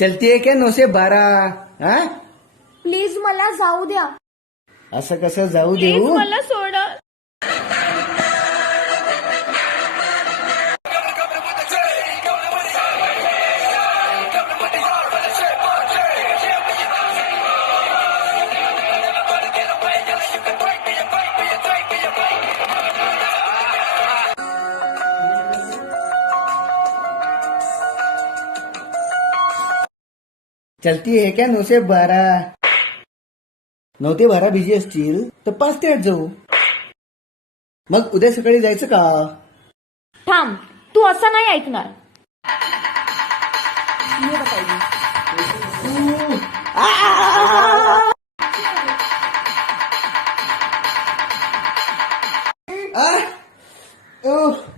चलती है क्या 9 से 12? हा? प्लीज मला जाऊ द्या. असं कसं जाऊ प्लीज देऊ? मला सोडा. चलती है क्या 9 से 12? 9 ते 12 बिझी असतील तर 5 ते 8 जाऊ. मग उद्या सकाळी जायचं का? थांब, तू असं नाही ऐकणार. आ! ओह!